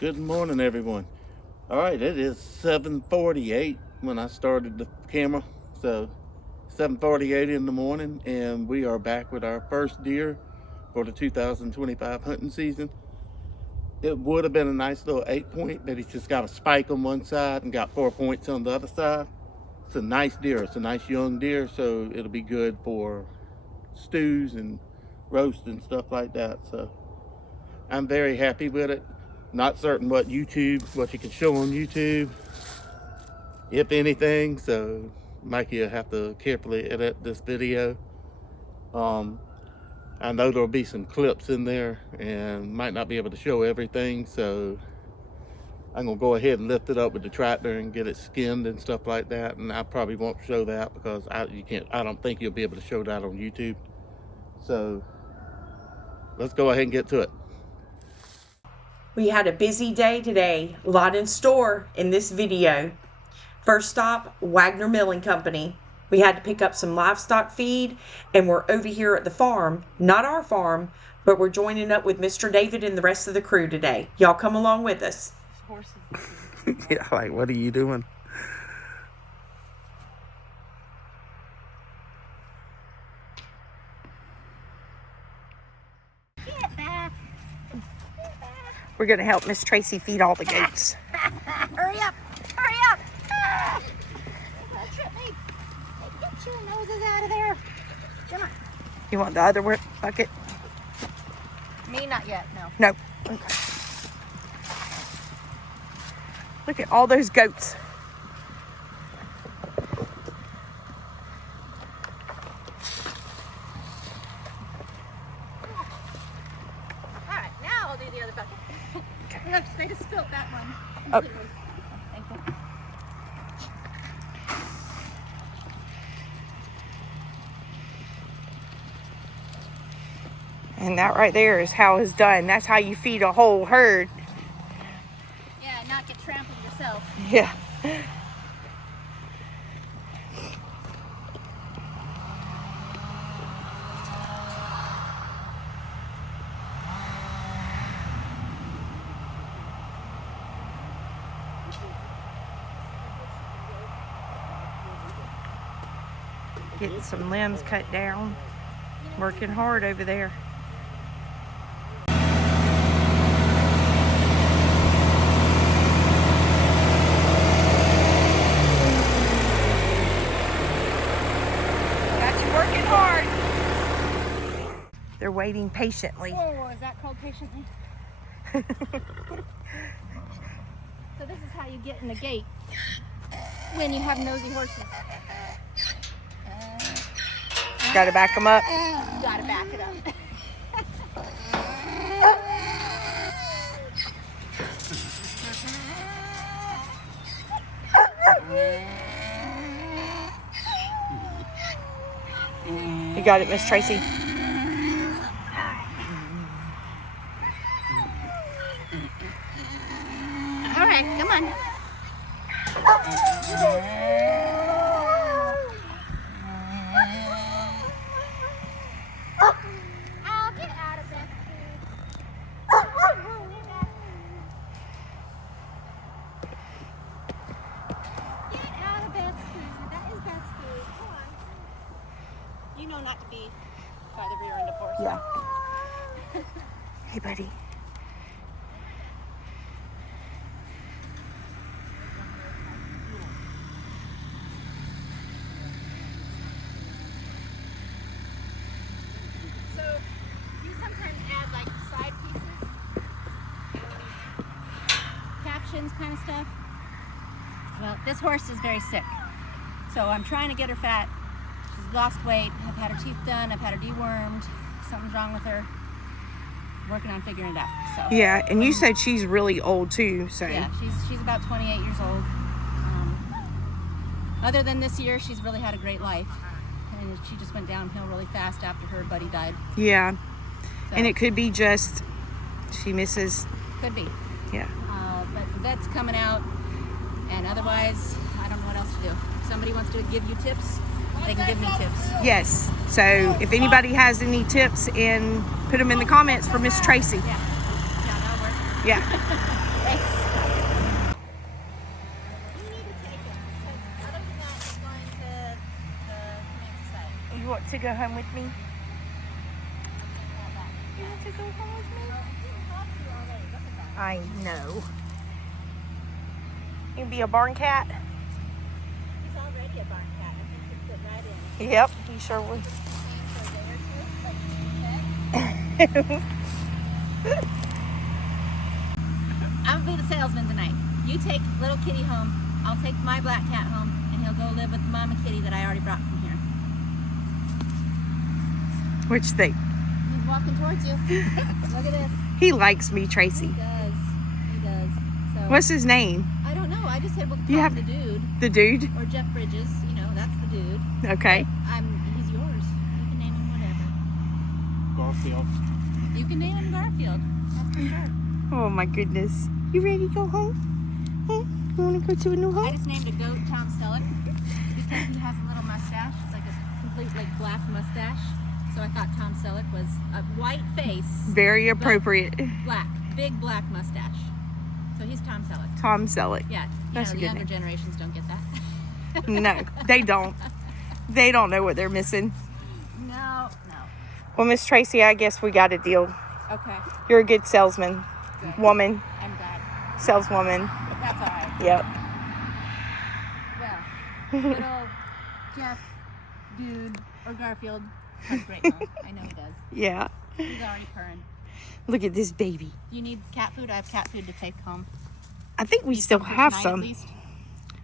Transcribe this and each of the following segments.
Good morning, everyone. All right, it is 7:48 when I started the camera. So 7:48 in the morning, and we are back with our first deer for the 2025 hunting season. It would have been a nice little 8-point, but he's just got a spike on one side and got 4 points on the other side. It's a nice deer. It's a nice young deer, so it'll be good for stews and roast and stuff like that. So I'm very happy with it. Not certain what you can show on YouTube, if anything, so Mikey will have to carefully edit this video. I know there'll be some clips in there and might not be able to show everything, so I'm gonna go ahead and lift it up with the tractor and get it skinned and stuff like that, and I probably won't show that because I don't think you'll be able to show that on YouTube. So let's go ahead and get to it. We had a busy day today, a lot in store in this video. First stop, Wagner Milling Company. We had to pick up some livestock feed, and we're over here at the farm, not our farm, but we're joining up with Mr. David and the rest of the crew today. Y'all come along with us. Yeah, like, what are you doing? We're going to help Miss Tracy feed all the goats. Hurry up! Hurry up! Ah! Trip me. Get your noses out of there. Come on. You want the other bucket? Me, not yet, no. No. Okay. Look at all those goats. All right, now I'll do the other bucket. Okay. Oops, they just spilled that one. Oh. Thank you. And that right there is how it's done. That's how you feed a whole herd. Yeah, not get trampled yourself. Yeah. Getting some limbs cut down. Working hard over there. Got you working hard. They're waiting patiently. Oh, is that called patiently? So this is how you get in the gate when you have nosy horses. Got to back them up. You gotta back it up. You got it, Miss Tracy. All right, come on. I'll get out of bed. Get out of bed, Scooby. That is best food. Come on. You know not to be by the rear end of horse. Yeah. Hey, buddy. So you sometimes add like side pieces, captions kind of stuff. Well, this horse is very sick. So I'm trying to get her fat. She's lost weight. I've had her teeth done. I've had her dewormed. Something's wrong with her. Working on figuring it out. So Yeah, and you said she's really old too, so. yeah, she's about 28 years old. Other than this year, she's really had a great life. And she just went downhill really fast after her buddy died. Yeah, So, and it could be just she misses. could be. Yeah. But the vet's coming out, and otherwise, I don't know what else to do. If somebody wants to give you tips, they can give me tips. Yes. So if anybody has any tips, put them in the comments for Miss Tracy. Yeah, that'll work. Yeah. Thank want to go home with me? You want to go home with me? I know. You can be a barn cat? He's already a barn cat. I think he'd fit right in. Yep, he sure would. I'll be the salesman tonight. You take little kitty home. I'll take my black cat home, and he'll go live with the mama kitty that I already brought from here. Which thing? He's walking towards you. Look at this. He likes me, Tracy. He does. He does. So What's his name? I don't know. I just said we'll call You him have- the dude. The dude? Or Jeff Bridges. You know, that's the dude. Okay. He's yours. You can name him whatever. Garfield. You can name him Garfield. That's for sure. Oh my goodness. You ready to go home? Hmm? You want to go to a new I home? just named a goat Tom Selleck because he has a little mustache. It's like a complete black mustache. So I thought Tom Selleck was a white face, Very appropriate. black, big black mustache. So he's Tom Selleck. Tom Selleck. Yeah, That's a the good younger name. generations don't get that. No, they don't. They don't know what they're missing. No. Well, Miss Tracy, I guess we got a deal. Okay, You're a good salesman. good. Woman. I'm glad. Saleswoman. That's all right. Yep. Well, good old Jeff, dude, or Garfield has great home. I know he does. Yeah. He's already purring. Look at this baby. You need cat food? I have cat food to take home. I think we Need still for have tonight, some. At least.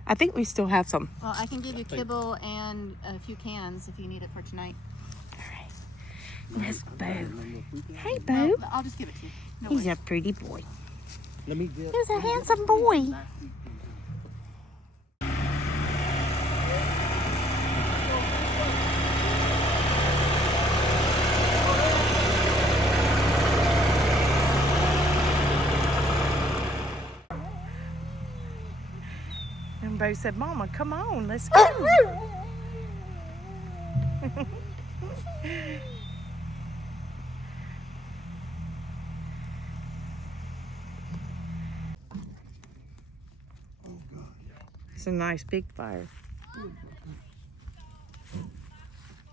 I think we still have some. Well, I can give you kibble and a few cans if you need it for tonight. Miss Bo. Hey, No, Bo. I'll just give it to you. No He's worries. a pretty boy. Let me get. He's a handsome boy. And Bo said, Mama, come on, let's go. It's a nice big fire.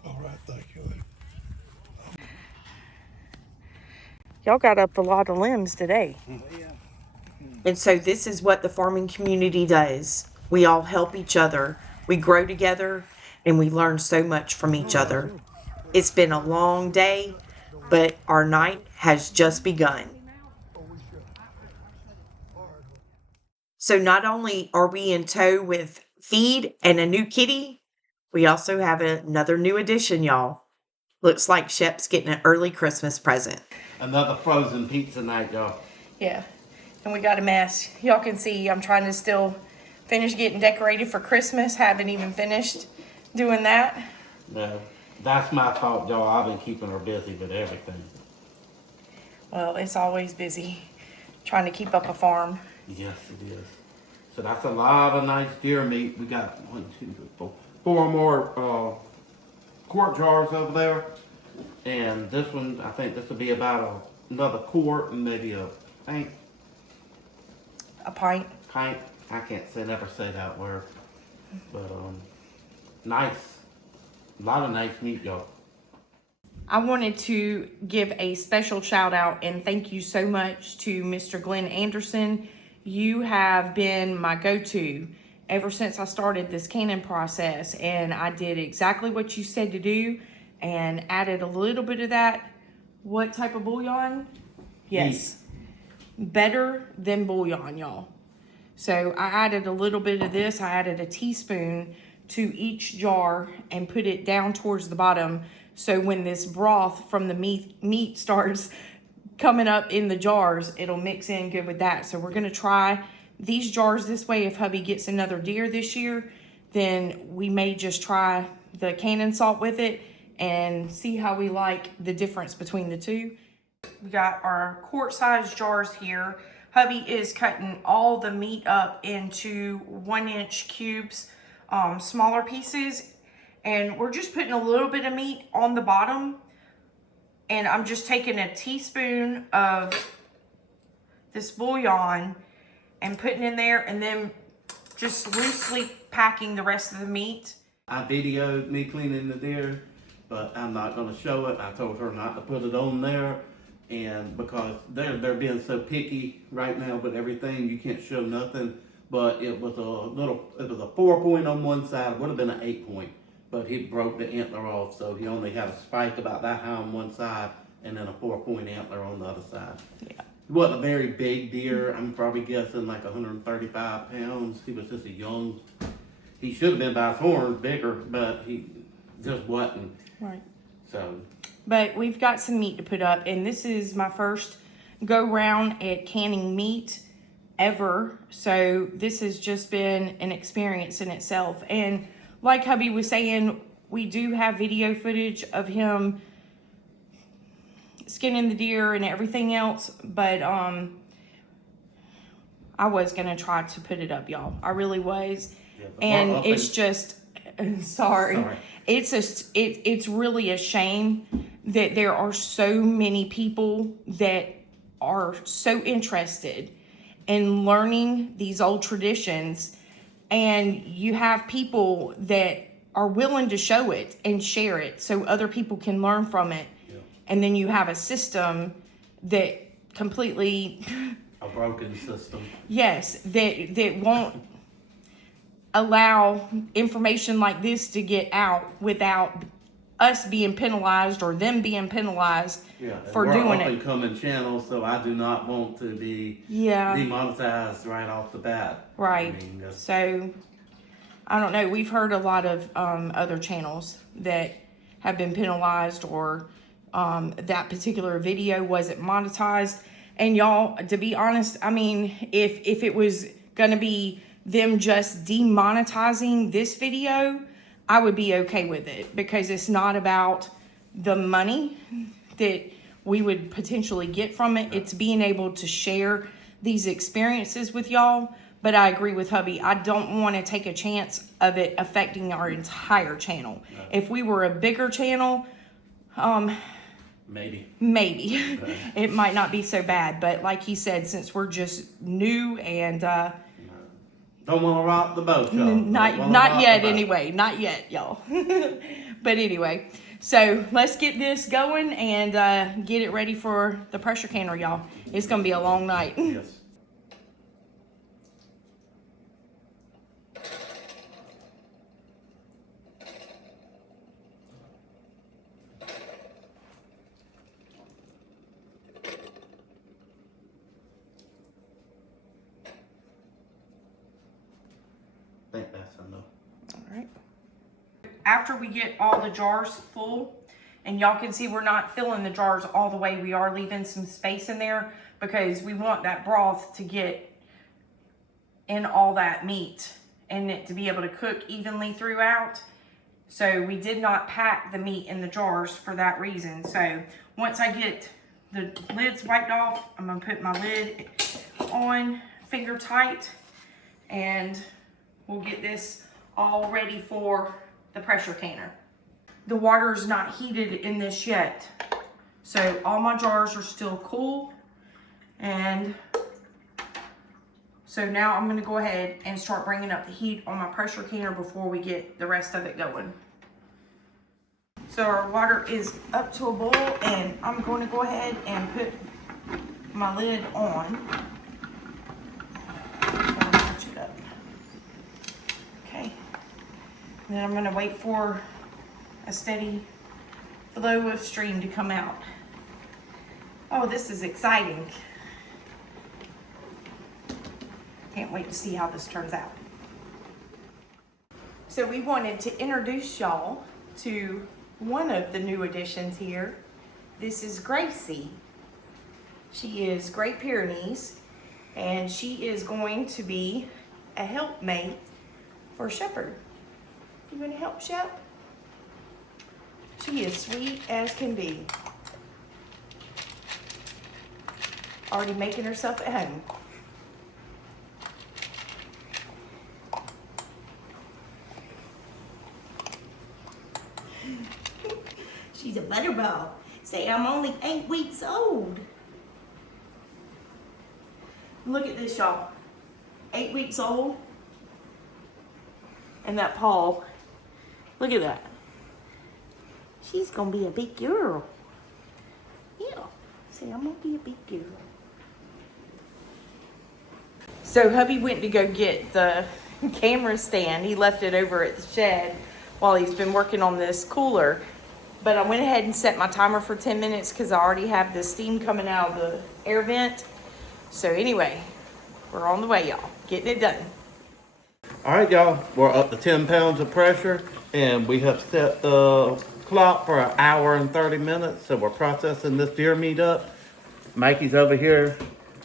All right, thank you. Y'all got up a lot of limbs today. And so this is what the farming community does. We all help each other. We grow together and we learn so much from each other. It's been a long day, but our night has just begun. So not only are we in tow with feed and a new kitty, we also have another new addition, y'all. Looks like Shep's getting an early Christmas present. Another frozen pizza night, y'all. Yeah, and we got a mess. Y'all can see I'm trying to still finish getting decorated for Christmas. Haven't even finished doing that. No, that's my fault, y'all. I've been keeping her busy with everything. Well, it's always busy trying to keep up a farm. Yes, it is. So that's a lot of nice deer meat. We got 4 more quart jars over there. And this one, I think this will be about another quart and maybe a pint. A pint. I can't never say that word. But nice. A lot of nice meat, y'all. I wanted to give a special shout out and thank you so much to Mr. Glenn Anderson. You have been my go-to ever since I started this canning process, and I did exactly what you said to do and added a little bit of that. What type of bouillon? Yes. Better than bouillon, y'all. So I added a little bit of this. I added a teaspoon to each jar and put it down towards the bottom. So when this broth from the meat starts coming up in the jars, it'll mix in good with that. So we're gonna try these jars this way. If hubby gets another deer this year, then we may just try the cannon salt with it and see how we like the difference between the two. We got our quart-sized jars here. Hubby is cutting all the meat up into 1-inch cubes, smaller pieces. And we're just putting a little bit of meat on the bottom. And I'm just taking a teaspoon of this bouillon and putting in there and then just loosely packing the rest of the meat. I videoed me cleaning the deer but I'm not gonna show it. I told her not to put it on there, and because they're being so picky right now with everything, you can't show nothing. But it was a 4-point on one side. It would have been an 8-point, but he broke the antler off, so he only had a spike about that high on one side, and then a 4-point antler on the other side. Yeah. He wasn't a very big deer. I'm probably guessing like 135 pounds. He was just a young. He should have been by his horns bigger, but he just wasn't. Right. So. But we've got some meat to put up, and this is my first go round at canning meat ever. So this has just been an experience in itself. And like hubby was saying, we do have video footage of him skinning the deer and everything else, but I was gonna try to put it up, y'all. I really was. Yeah, and it's just sorry. It's really a shame that there are so many people that are so interested in learning these old traditions, and you have people that are willing to show it and share it so other people can learn from it. Yeah. And then you have a system that completely A broken system. yes, that won't allow information like this to get out without us being penalized or them being penalized for doing We're it. up and coming channel, so I do not want to be demonetized right off the bat. Right. I mean, So I don't know. We've heard a lot of other channels that have been penalized, or that particular video wasn't monetized. And y'all, to be honest, I mean, if it was gonna be them just demonetizing this video, I would be okay with it, because it's not about the money that we would potentially get from it. It's being able to share these experiences with y'all. But I agree with hubby. I don't want to take a chance of it affecting our entire channel. No. If we were a bigger channel, maybe it might not be so bad. But like he said, since we're just new and don't want to rock the boat, y'all. not yet anyway, not yet, y'all. But anyway, so let's get this going and get it ready for the pressure canner, y'all. It's gonna be a long night. Yes. I think that's enough. All right. After we get all the jars full, and y'all can see we're not filling the jars all the way, we are leaving some space in there because we want that broth to get in all that meat and it to be able to cook evenly throughout. So we did not pack the meat in the jars for that reason. So once I get the lids wiped off, I'm gonna put my lid on finger tight, and we'll get this all ready for the pressure canner. The water is not heated in this yet, so all my jars are still cool. And so now I'm gonna go ahead and start bringing up the heat on my pressure canner before we get the rest of it going. So our water is up to a boil, and I'm going to go ahead and put my lid on. Match it up. Okay. And then I'm going to wait for a steady flow of stream to come out. Oh, this is exciting. Can't wait to see how this turns out. So we wanted to introduce y'all to one of the new additions here. This is Gracie. She is Great Pyrenees, and she is going to be a helpmate for Shepherd. You gonna help Shep? She is sweet as can be. Already making herself at home. She's a butterball. Say, I'm only 8 weeks old. Look at this, y'all. 8 weeks old. And that paw. Look at that. She's gonna be a big girl. Yeah. Say, I'm gonna be a big girl. So hubby went to go get the camera stand. He left it over at the shed while he's been working on this cooler. But I went ahead and set my timer for 10 minutes because I already have the steam coming out of the air vent. So anyway, we're on the way, y'all. Getting it done. All right, y'all, we're up to 10 pounds of pressure, and we have set the clock for 1 hour and 30 minutes. So we're processing this deer meat up. Mikey's over here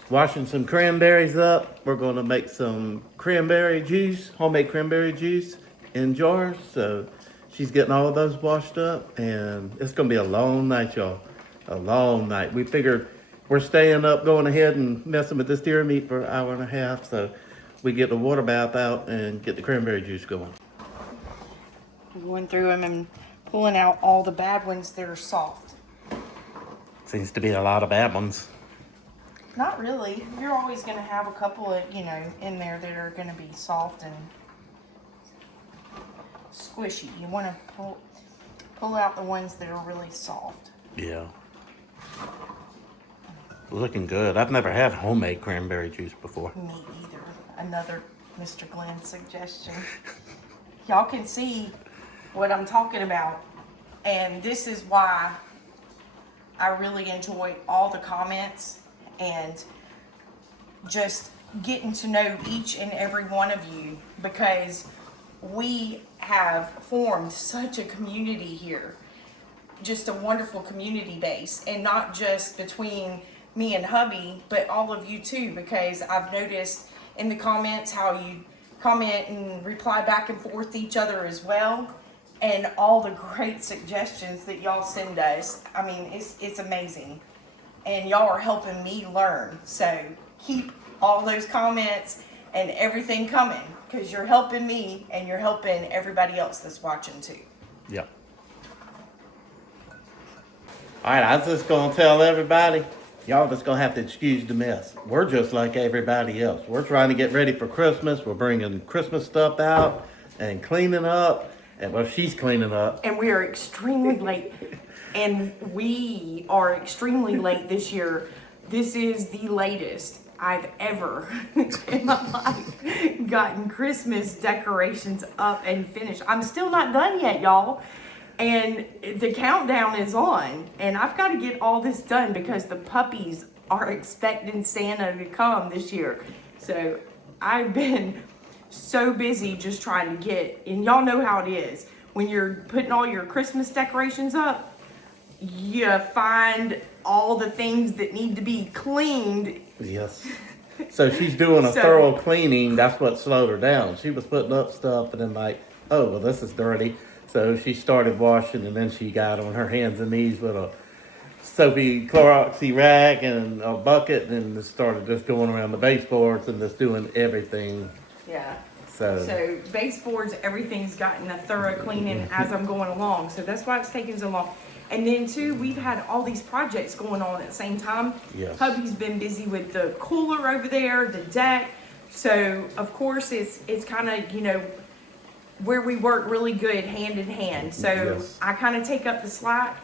washing some cranberries up. We're gonna make some cranberry juice, homemade cranberry juice in jars. So she's getting all of those washed up, and it's gonna be a long night, y'all. A long night. We figured we're staying up, going ahead and messing with this deer meat for 1 hour and a half, so we get the water bath out and get the cranberry juice going. I'm going through them and pulling out all the bad ones that are soft. Seems to be a lot of bad ones. Not really. You're always going to have a couple of, you know, in there that are going to be soft and squishy. You want to pull out the ones that are really soft. Yeah. Looking good. I've never had homemade cranberry juice before. Me either. Another Mr. Glenn suggestion. Y'all can see what I'm talking about. And this is why I really enjoy all the comments and just getting to know each and every one of you, because we have formed such a community here. Just a wonderful community base, and not just between me and hubby, but all of you too, because I've noticed in the comments how you comment and reply back and forth to each other as well, and all the great suggestions that y'all send us. I mean, it's amazing, and y'all are helping me learn. So keep all those comments and everything coming, because you're helping me and you're helping everybody else that's watching too. Yep. All right, I was just gonna tell everybody, y'all just gonna have to excuse the mess. We're just like everybody else. We're trying to get ready for Christmas. We're bringing Christmas stuff out and cleaning up. And well, she's cleaning up. And we are extremely late. And we are extremely late this year. This is the latest I've ever in my life gotten Christmas decorations up and finished. I'm still not done yet, y'all. And the countdown is on. And I've got to get all this done because the puppies are expecting Santa to come this year. So I've been so busy just trying to get, and y'all know how it is. When you're putting all your Christmas decorations up, you find all the things that need to be cleaned. Yes. So she's doing a thorough cleaning. That's what slowed her down. She was putting up stuff and then like, oh, well, this is dirty. So she started washing, and then she got on her hands and knees with a soapy Cloroxy rag and a bucket, and just started just going around the baseboards and just doing everything. Yeah. So baseboards, everything's gotten a thorough cleaning as I'm going along. So that's why it's taking so long. And then too, we've had all these projects going on at the same time. Yes. Hubby's been busy with the cooler over there, the deck. So of course it's kind of, you know, where we work really good hand in hand. So Yes. I kind of take up the slack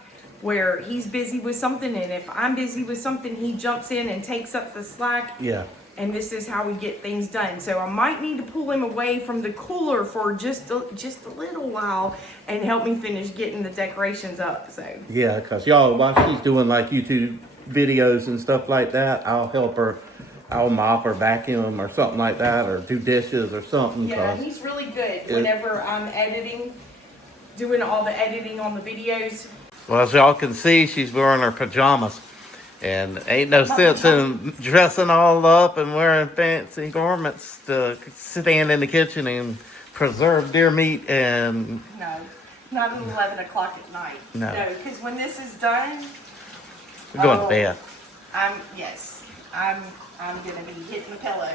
where he's busy with something, and if I'm busy with something, he jumps in and takes up the slack. yeah. And this is how we get things done. So I might need to pull him away from the cooler for just a little while and help me finish getting the decorations up. So Yeah, because y'all, while she's doing like YouTube videos and stuff like that, I'll help her. I'll mop or vacuum or something like that, or do dishes or something. yeah, he's really good whenever I'm editing, doing all the editing on the videos. Well, as y'all can see, she's wearing her pajamas. And ain't no sense in dressing all up and wearing fancy garments to stand in the kitchen and preserve deer meat and... No, not at 11 o'clock at night. No. Because when this is done... We're going to bed. I'm going to be hitting the pillow.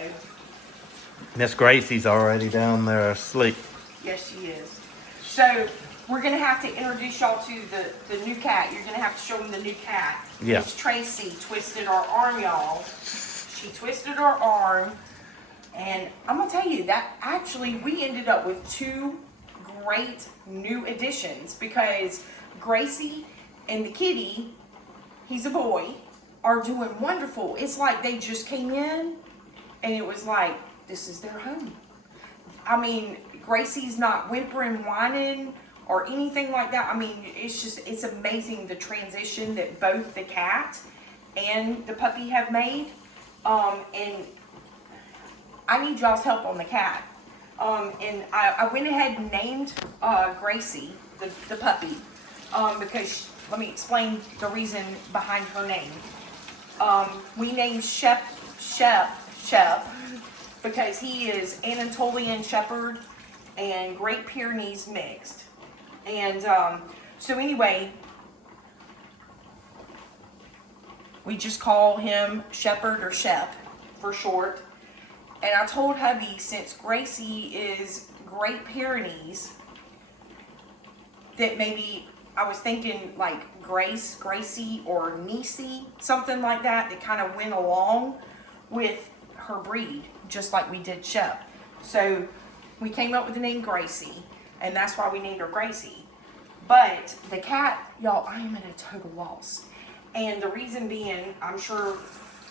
Miss Gracie's already down there asleep. Yes, she is. So... we're going to have to introduce y'all to the new cat. You're going to have to show them the new cat. Yeah. Miss Tracy twisted our arm, y'all. She twisted our arm. And I'm going to tell you that actually we ended up with 2 great new additions, because Gracie and the kitty, he's a boy, are doing wonderful. It's like they just came in and it was like, this is their home. I mean, Gracie's not whimpering, whining, or anything like that. I mean, it's amazing the transition that both the cat and the puppy have made. And I need y'all's help on the cat. And I went ahead and named Gracie, the puppy, because let me explain the reason behind her name. We named Shep because he is Anatolian Shepherd and Great Pyrenees mixed. And so anyway, we just call him Shepherd or Shep for short. And I told hubby, since Gracie is Great Pyrenees, that maybe I was thinking like Gracie or Niecy, something like that kind of went along with her breed, just like we did Shep. So we came up with the name Gracie, and that's why we named her Gracie. But the cat, y'all, I am at a total loss. And the reason being, I'm sure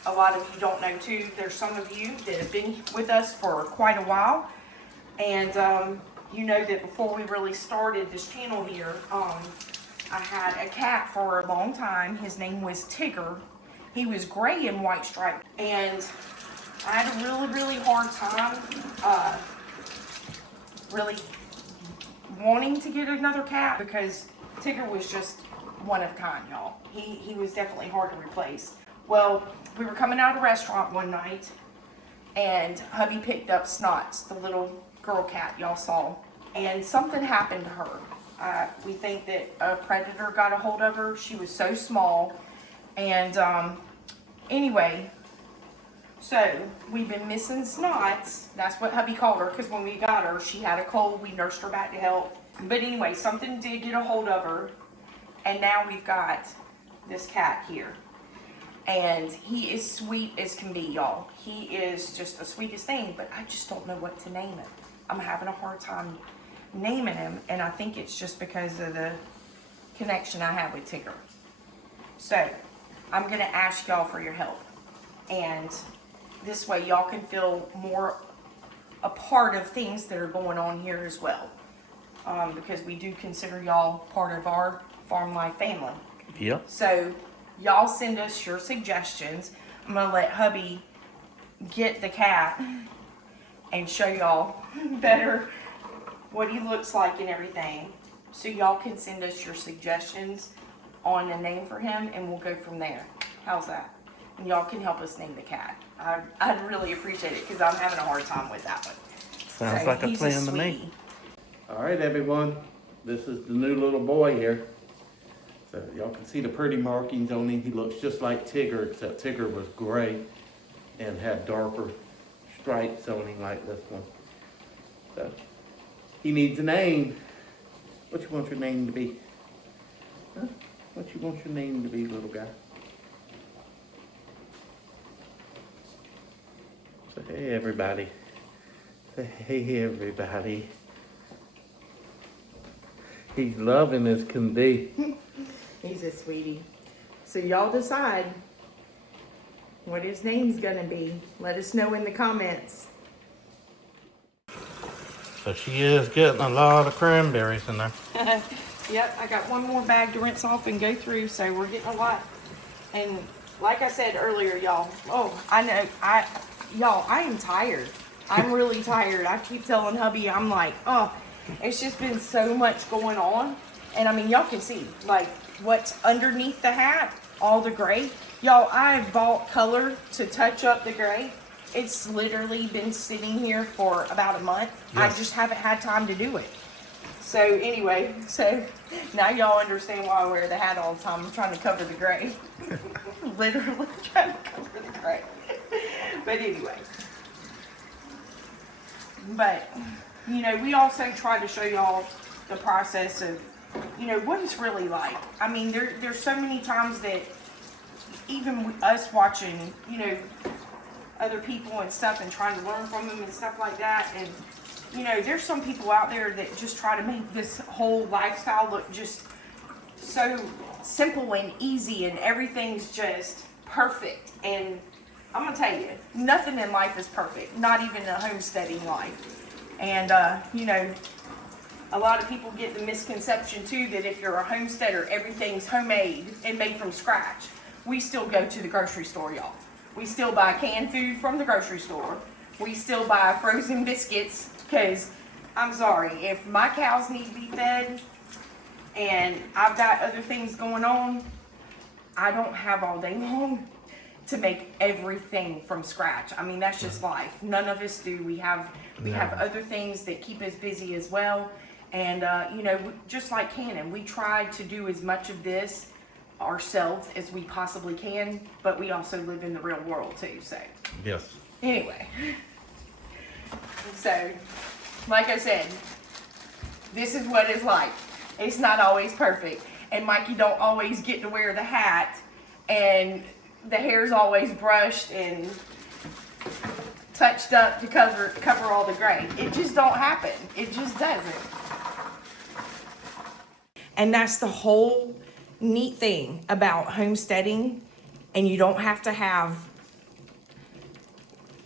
a lot of you don't know too, there's some of you that have been with us for quite a while. And you know that before we really started this channel here, I had a cat for a long time. His name was Tigger. He was gray and white striped. And I had a really, really hard time really wanting to get another cat because Tigger was just one of a kind, y'all. He was definitely hard to replace. Well, we were coming out of a restaurant one night and hubby picked up Snots, the little girl cat y'all saw, and something happened to her. We think that a predator got a hold of her. She was so small. And anyway, so we've been missing Snots. That's what hubby called her, because when we got her, she had a cold. We nursed her back to health. But anyway, something did get a hold of her. And now we've got this cat here. And he is sweet as can be, y'all. He is just the sweetest thing, but I just don't know what to name him. I'm having a hard time naming him, and I think it's just because of the connection I have with Tigger. So I'm gonna ask y'all for your help, and this way y'all can feel more a part of things that are going on here as well, because we do consider y'all part of our farm life family. Yep. So y'all send us your suggestions. I'm gonna let hubby get the cat and show y'all better what he looks like and everything, so y'all can send us your suggestions on a name for him, and we'll go from there. How's that? And y'all can help us name the cat. I'd really appreciate it, because I'm having a hard time with that one. Sounds like a plan to me. All right, everyone. This is the new little boy here. So y'all can see the pretty markings on him. He looks just like Tigger, except Tigger was gray and had darker stripes on him like this one. So he needs a name. What you want your name to be? Huh? What you want your name to be, little guy? So hey, everybody. Say hey, everybody. He's loving as can be. He's a sweetie. So y'all decide what his name's gonna be. Let us know in the comments. So she is getting a lot of cranberries in there. Yep, I got one more bag to rinse off and go through, so we're getting a lot. And like I said earlier, y'all, I know, y'all, I am tired. I'm really tired. I keep telling hubby, I'm like, it's just been so much going on. And I mean, y'all can see, like, what's underneath the hat, all the gray. Y'all, I've bought color to touch up the gray. It's literally been sitting here for about a month. Yes. I just haven't had time to do it. So anyway, so now y'all understand why I wear the hat all the time. I'm trying to cover the gray. Literally trying to cover the gray. But anyway. But, you know, we also try to show y'all the process of, you know, what it's really like. I mean, there's so many times that even us watching, you know, other people and stuff and trying to learn from them and stuff like that. And, you know, there's some people out there that just try to make this whole lifestyle look just so simple and easy, and everything's just perfect. And I'm gonna tell you, nothing in life is perfect, not even a homesteading life. And you know, a lot of people get the misconception too that if you're a homesteader, everything's homemade and made from scratch. We still go to the grocery store, y'all. We still buy canned food from the grocery store. We still buy frozen biscuits, because I'm sorry, if my cows need to be fed and I've got other things going on, I don't have all day long to make everything from scratch. I mean, that's just life. None of us do. We have other things that keep us busy as well. And you know, just like Cannon, we try to do as much of this ourselves as we possibly can, but we also live in the real world too. So Yes. anyway, so like I said, this is what it's like. It's not always perfect, and Mikey don't always get to wear the hat, and the hair's always brushed and touched up to cover all the gray. It just don't happen. It just doesn't. And that's the whole neat thing about homesteading, and you don't have to have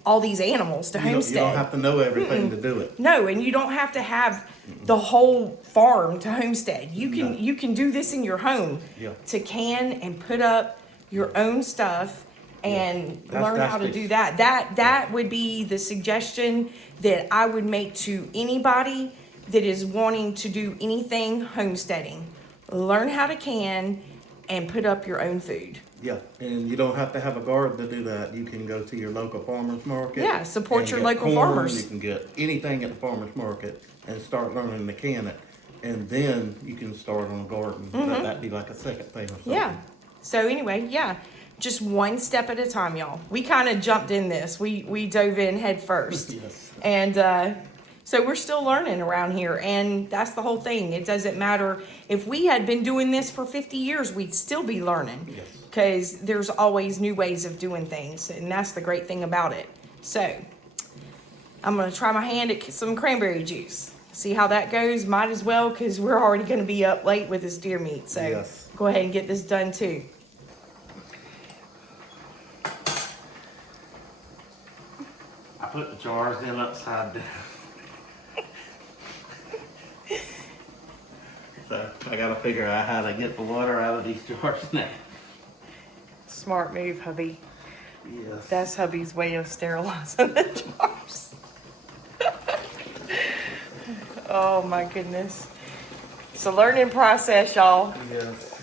all these animals to homestead. You don't have to know everything to do it. No, and you don't have to have the whole farm to homestead. You can do this in your home. Yeah. To can and put up your own stuff and learn how to do that. That would be the suggestion that I would make to anybody that is wanting to do anything homesteading. Learn how to can and put up your own food. Yeah, and you don't have to have a garden to do that. You can go to your local farmer's market. Yeah, support and your get local corn. farmers. You can get anything at the farmer's market and start learning to can it. And then you can start on a garden. That'd be like a second thing or something. Yeah. So anyway, yeah, just one step at a time, y'all. We kind of jumped in this. We dove in head first. Yes. And so we're still learning around here, and that's the whole thing. It doesn't matter if we had been doing this for 50 years, we'd still be learning. Yes. Because there's always new ways of doing things, and that's the great thing about it. So I'm gonna try my hand at some cranberry juice. See how that goes. Might as well, because we're already gonna be up late with this deer meat. So Yes. go ahead and get this done too. I put the jars in upside down. So I gotta figure out how to get the water out of these jars now. Smart move, hubby. Yes. That's hubby's way of sterilizing the jars. Oh my goodness. It's a learning process, y'all. Yes.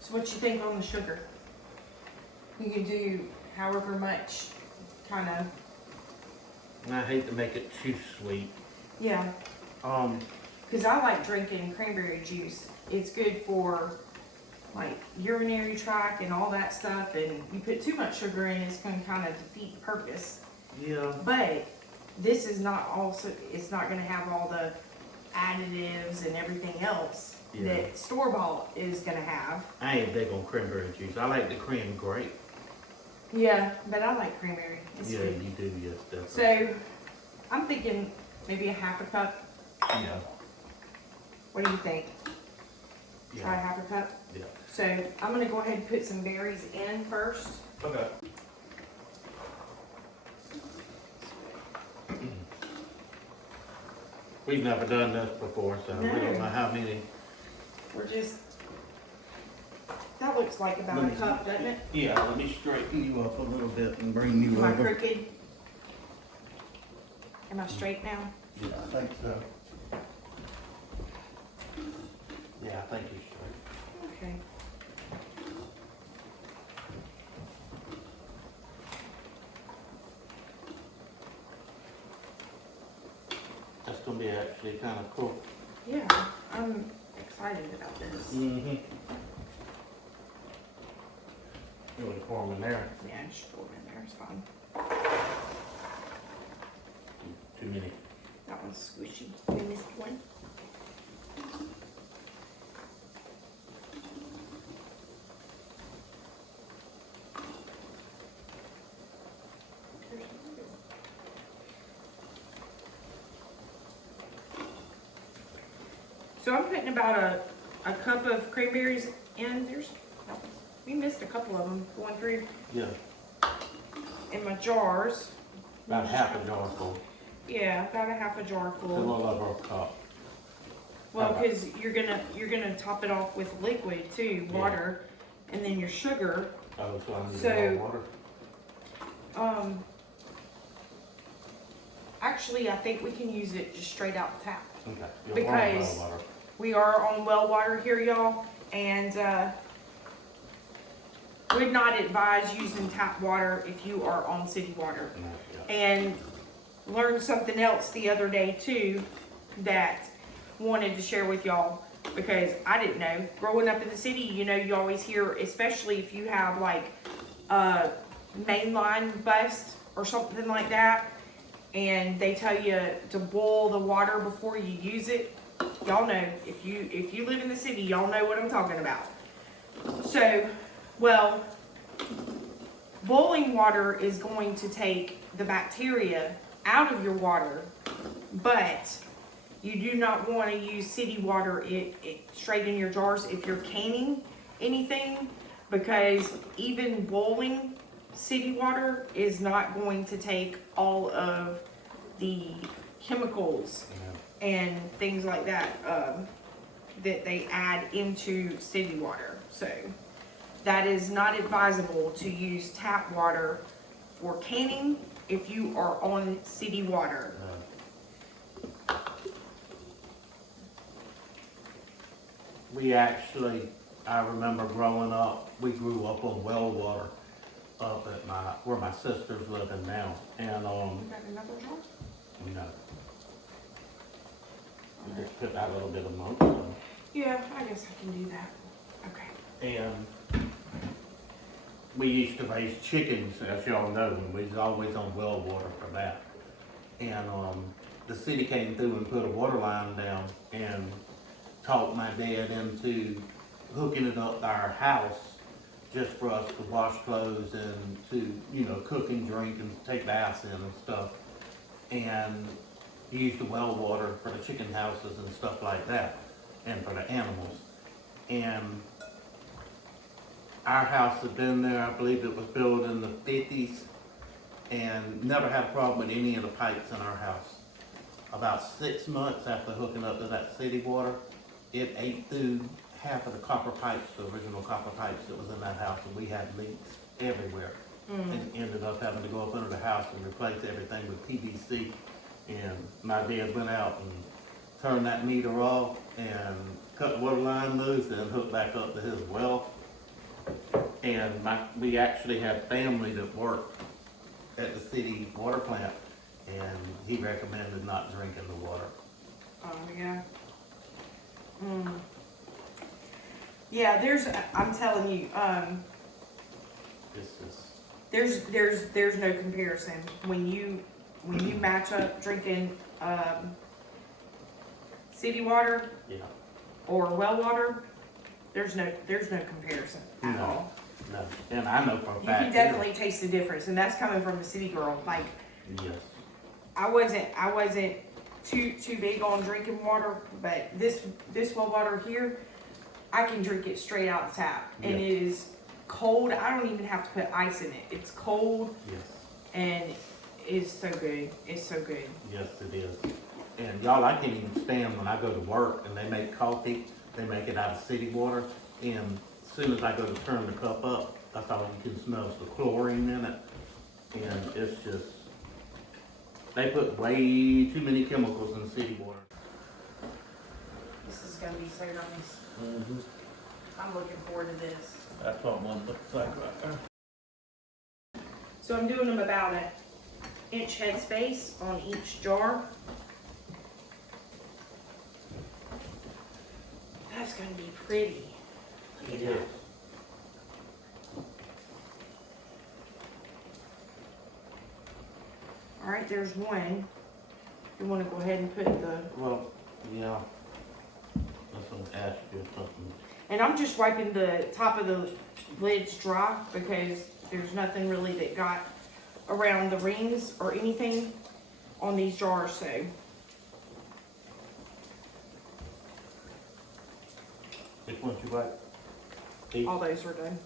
So what you think on the sugar? You can do however much, kind of. I hate to make it too sweet. Yeah. Because I like drinking cranberry juice. It's good for like urinary tract and all that stuff, and you put too much sugar in, it's going to kind of defeat the purpose. Yeah. But this is not also, it's not going to have all the additives and everything else that store-bought is going to have. I ain't big on cranberry juice. I like the cran grape. Yeah, but I like cranberry. It's Yeah, good. you do, yes, definitely. So I'm thinking maybe a half a cup. Yeah. What do you think? Try a half a cup? Yeah. So I'm going to go ahead and put some berries in first. Okay. We've never done this before, so we don't No. know how many. We're just, that looks like about a cup, doesn't it? Yeah, let me straighten you up a little bit and bring you Am I over. crooked? Am I straight now? Yeah, I think so. Yeah, I think you're straight. Okay. That's gonna be actually kind of cool. Yeah, I'm excited about this. Mm-hmm. You want to pour them in there? Yeah, just throw it in there, it's fine. Too many. That one's squishy. We missed one. So I'm putting about a cup of cranberries in. We missed a couple of them going through Yeah. in my jars. About half a jar full. Yeah, about a half a jar A full. little over a cup. Well, because you're gonna top it off with liquid too, water, and then your sugar. Oh, so I need more water. Actually, I think we can use it just straight out the tap. Okay. Because we are on well water here, y'all, and would not advise using tap water if you are on city water. And learned something else the other day too that wanted to share with y'all, because I didn't know. Growing up in the city, you know, you always hear, especially if you have like a mainline bust or something like that, and they tell you to boil the water before you use it. Y'all know, if you live in the city, y'all know what I'm talking about. So, well, boiling water is going to take the bacteria out of your water, but you do not want to use city water it straight in your jars if you're canning anything, because even boiling city water is not going to take all of the chemicals and things like that that they add into city water. So that is not advisable to use tap water for canning if you are on city water. We actually, I remember growing up, we grew up on well water up at where my sister's living now. And You got another jar? no. We just put that little bit of milk in. Yeah, I guess I can do that. Okay. And we used to raise chickens, as y'all know, and we was always on well water for that. And the city came through and put a water line down and talked my dad into hooking it up to our house just for us to wash clothes and to, you know, cook and drink and take baths in and stuff. And he used the well water for the chicken houses and stuff like that, and for the animals. And our house had been there, I believe it was built in the 50s, and never had a problem with any of the pipes in our house. About 6 months after hooking up to that city water, it ate through half of the copper pipes, the original copper pipes that was in that house, and we had leaks everywhere. And ended up having to go up under the house and replace everything with PVC. And my dad went out and turned that meter off and cut the water line loose and hooked back up to his well. And we actually had family that worked at the city water plant, and he recommended not drinking the water. Oh, yeah. Yeah, I'm telling you, there's no comparison when you match up drinking city water or well water. There's no comparison at all. No, and I know for a fact. You can definitely taste the difference, and that's coming from the city girl. Like, yes, I wasn't too big on drinking water, but this well water here, I can drink it straight out the tap, and it is cold. I don't even have to put ice in it. It's cold. Yes. And it's so good. It's so good. Yes, it is. And y'all, I can't even stand when I go to work and they make coffee. They make it out of city water, and as soon as I go to turn the cup up, that's all you can smell is the chlorine in it. And it's just, they put way too many chemicals in city water. This is gonna be so nice. Mm-hmm. I'm looking forward to this. That's what one looks like right there. So I'm doing them about an inch head space on each jar. That's gonna be pretty. Look at that. All right, there's one. You want to go ahead and put the... Well, yeah. That's gonna ask you something. And I'm just wiping the top of the lids dry because there's nothing really that got around the rings or anything on these jars, so. Which ones you like? These? All those are done.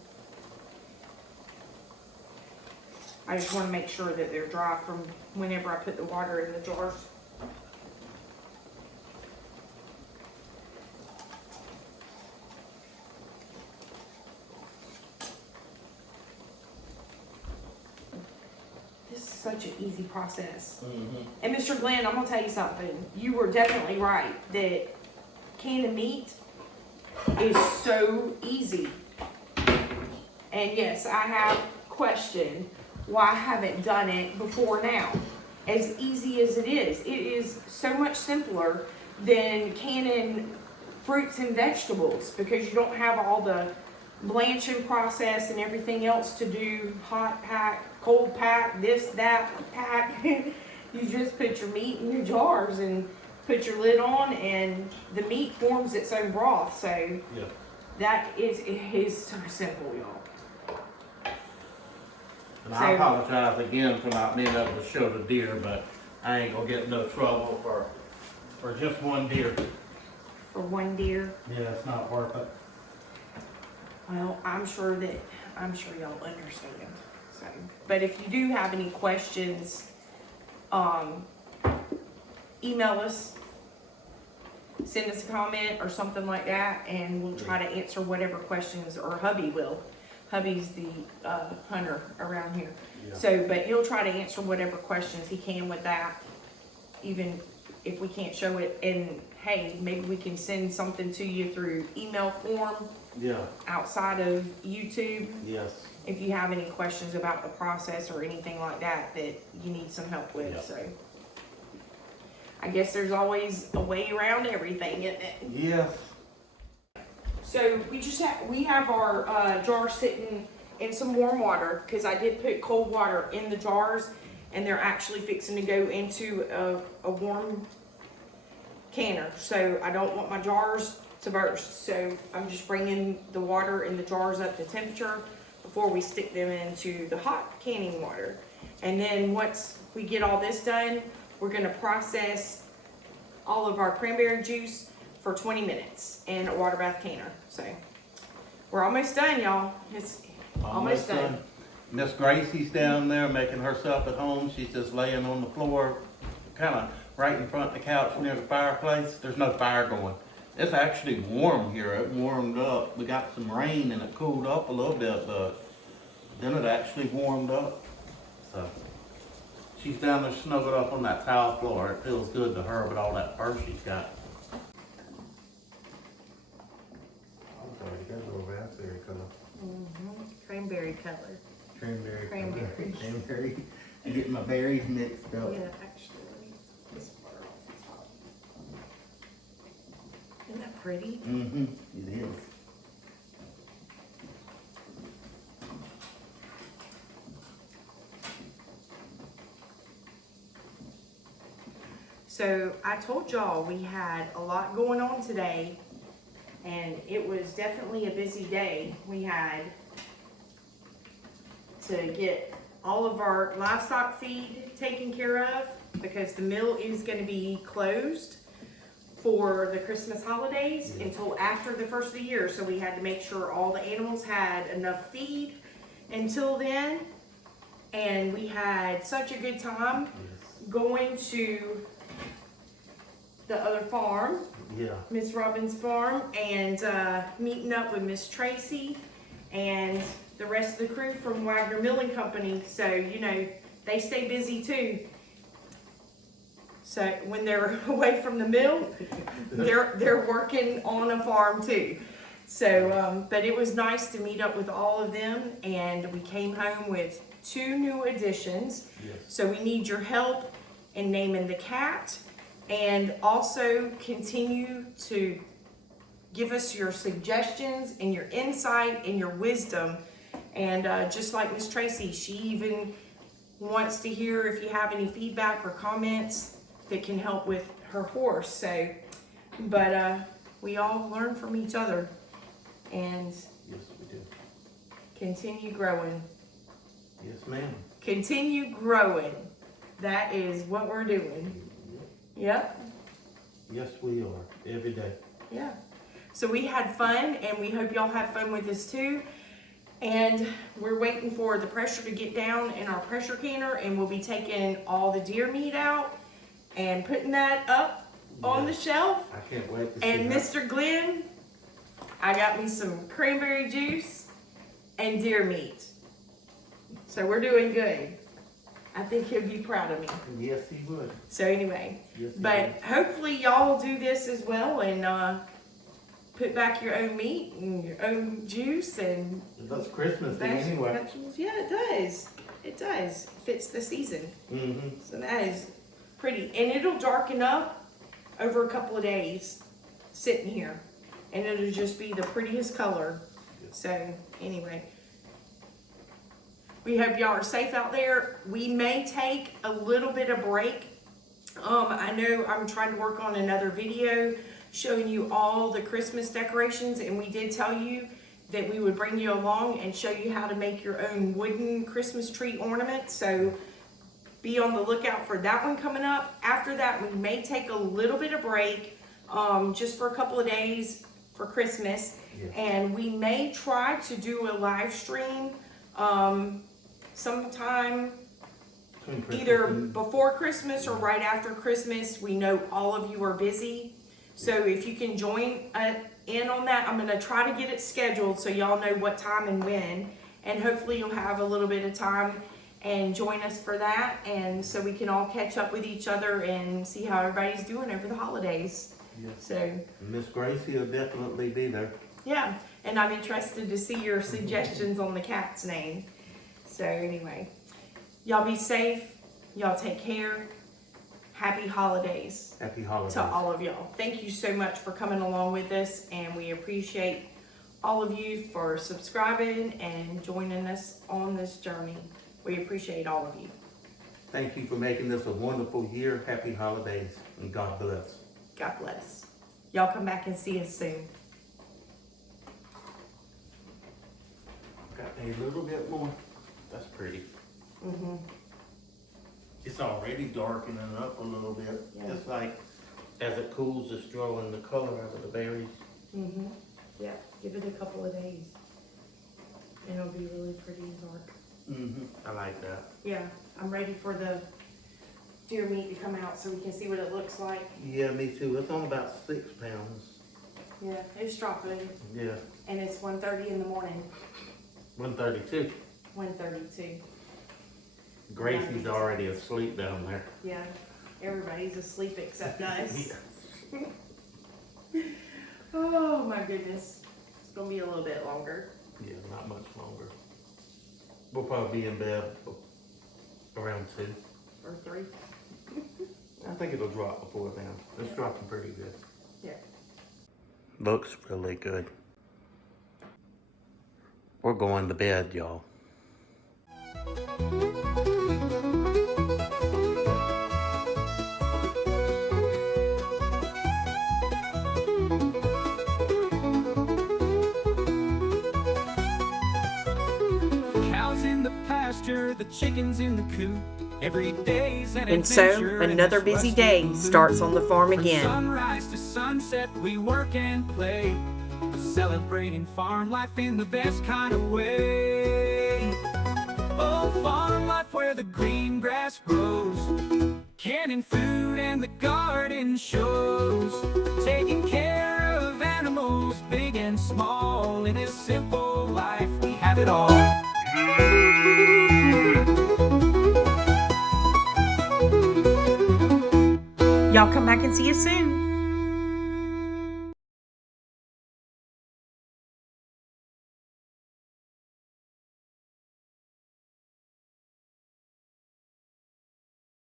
I just want to make sure that they're dry from whenever I put the water in the jars. This is such an easy process. And Mr. Glenn, I'm gonna tell you something. You were definitely right that canning meat is so easy. And yes, I have questioned why I haven't done it before now. As easy as it is so much simpler than canning fruits and vegetables because you don't have all the blanching process and everything else to do, hot pack, cold pack, this, that, pack. You just put your meat in your jars and put your lid on and the meat forms its own broth. So Yeah. that is so simple, y'all. And I apologize again for not being able to show the deer, but I ain't gonna get in no trouble for just one deer. For one deer. Yeah, it's not worth it. Well, I'm sure y'all understand. So, but if you do have any questions, email us, send us a comment or something like that, and we'll try to answer whatever questions, or hubby will. Hubby's the hunter around here. Yeah. So, but he'll try to answer whatever questions he can with that, even if we can't show it. And hey, maybe we can send something to you through email form. Yeah. Outside of YouTube, Yes. if you have any questions about the process or anything like that you need some help with. Yeah. So I guess there's always a way around everything, isn't it? Yes. So we have our jars sitting in some warm water because I did put cold water in the jars, and they're actually fixing to go into a warm canner. So I don't want my jars to burst. So I'm just bringing the water in the jars up to temperature before we stick them into the hot canning water. And then once we get all this done, we're gonna process all of our cranberry juice for 20 minutes in a water bath canner. So we're almost done, y'all. It's almost done. Miss Gracie's down there making herself at home. She's just laying on the floor, kind of right in front of the couch near the fireplace. There's no fire going. It's actually warm here. It warmed up. We got some rain and it cooled up a little bit, but then it actually warmed up. So she's down there snuggled up on that tile floor. It feels good to her with all that fur she's got. I'm sorry, you guys are raspberry color. Cranberry color. Cranberry. Cranberry. Cranberry. I'm getting my berries mixed up. Yeah, actually, this part off the top. Isn't that pretty? Mm-hmm. It is. So I told y'all we had a lot going on today, and it was definitely a busy day. We had to get all of our livestock feed taken care of because the mill is going to be closed for the Christmas holidays until after the first of the year. So we had to make sure all the animals had enough feed until then. And we had such a good time going to the other farm, Yeah. Miss Robbins' farm, and meeting up with Miss Tracy and the rest of the crew from Wagner Milling Company. So, you know, they stay busy too. So when they're away from the mill, they're working on a farm too. So, but it was nice to meet up with all of them, and we came home with 2 new additions. Yes. So we need your help in naming the cat, and also continue to give us your suggestions and your insight and your wisdom. And just like Miss Tracy, she even wants to hear if you have any feedback or comments that can help with her horse. So, but we all learn from each other and Yes, we do. continue growing. Yes, ma'am. Continue growing. That is what we're doing. Yep. Yes, we are. Every day. Yeah. So we had fun, and we hope y'all had fun with us too. And we're waiting for the pressure to get down in our pressure canner, and we'll be taking all the deer meat out and putting that up on the shelf. I can't wait to see And that. Mr. Glenn, I got me some cranberry juice and deer meat. So we're doing good. I think he'll be proud of me. Yes, he would. So anyway, Yes, he but would. hopefully y'all do this as well, and put back your own meat and your own juice and That's Christmas vegetables. Yeah, it does. It does. It fits the season. Mm-hmm. So that is pretty. And it'll darken up over a couple of days sitting here. And it'll just be the prettiest color. So anyway, we hope y'all are safe out there. We may take a little bit of break. I know I'm trying to work on another video showing you all the Christmas decorations, and we did tell you that we would bring you along and show you how to make your own wooden Christmas tree ornament. So be on the lookout for that one coming up. After that, we may take a little bit of break, just for a couple of days for Christmas. Yeah. And we may try to do a live stream sometime either before Christmas or right after Christmas. We know all of you are busy. So if you can join in on that, I'm going to try to get it scheduled so y'all know what time and when. And hopefully you'll have a little bit of time and join us for that. And so we can all catch up with each other and see how everybody's doing over the holidays. Yes. So, Miss Gracie will definitely be there. yeah. And I'm interested to see your suggestions on the cat's name. So anyway, y'all be safe. Y'all take care. Happy holidays. Happy holidays. To all of y'all. Thank you so much for coming along with us, and we appreciate all of you for subscribing and joining us on this journey. We appreciate all of you. Thank you for making this a wonderful year. Happy holidays, and God bless. God bless. Y'all come back and see us soon. Got a little bit more. That's pretty. Mm-hmm. It's already darkening up a little bit. Yeah. It's like as it cools, it's drawing the color out of the berries. Mm-hmm. Yeah, give it a couple of days. And it'll be really pretty and dark. Mm-hmm. I like that. Yeah, I'm ready for the deer meat to come out so we can see what it looks like. Yeah, me too. It's on about 6 pounds. Yeah, it's dropping. Yeah. And it's 1:30 in the morning. 132. 1:32. Gracie's already asleep down there. Yeah, everybody's asleep except us. Oh my goodness. It's gonna be a little bit longer. Yeah, not much longer. We'll probably be in bed around 2. Or 3. I think it'll drop before then. It's dropping pretty good. Yeah. Looks really good. We're going to bed, y'all. Cows in the pasture, the chickens in the coop. Every day's an And so adventure in another this busy rusty day blue. starts on the farm From again. sunrise to sunset, we work and play, celebrating farm life in the best kind of way. Oh, farm life where the green grass grows, canning food and the garden shows, taking care of animals big and small. In this simple life we have it all. Y'all come back and see us soon.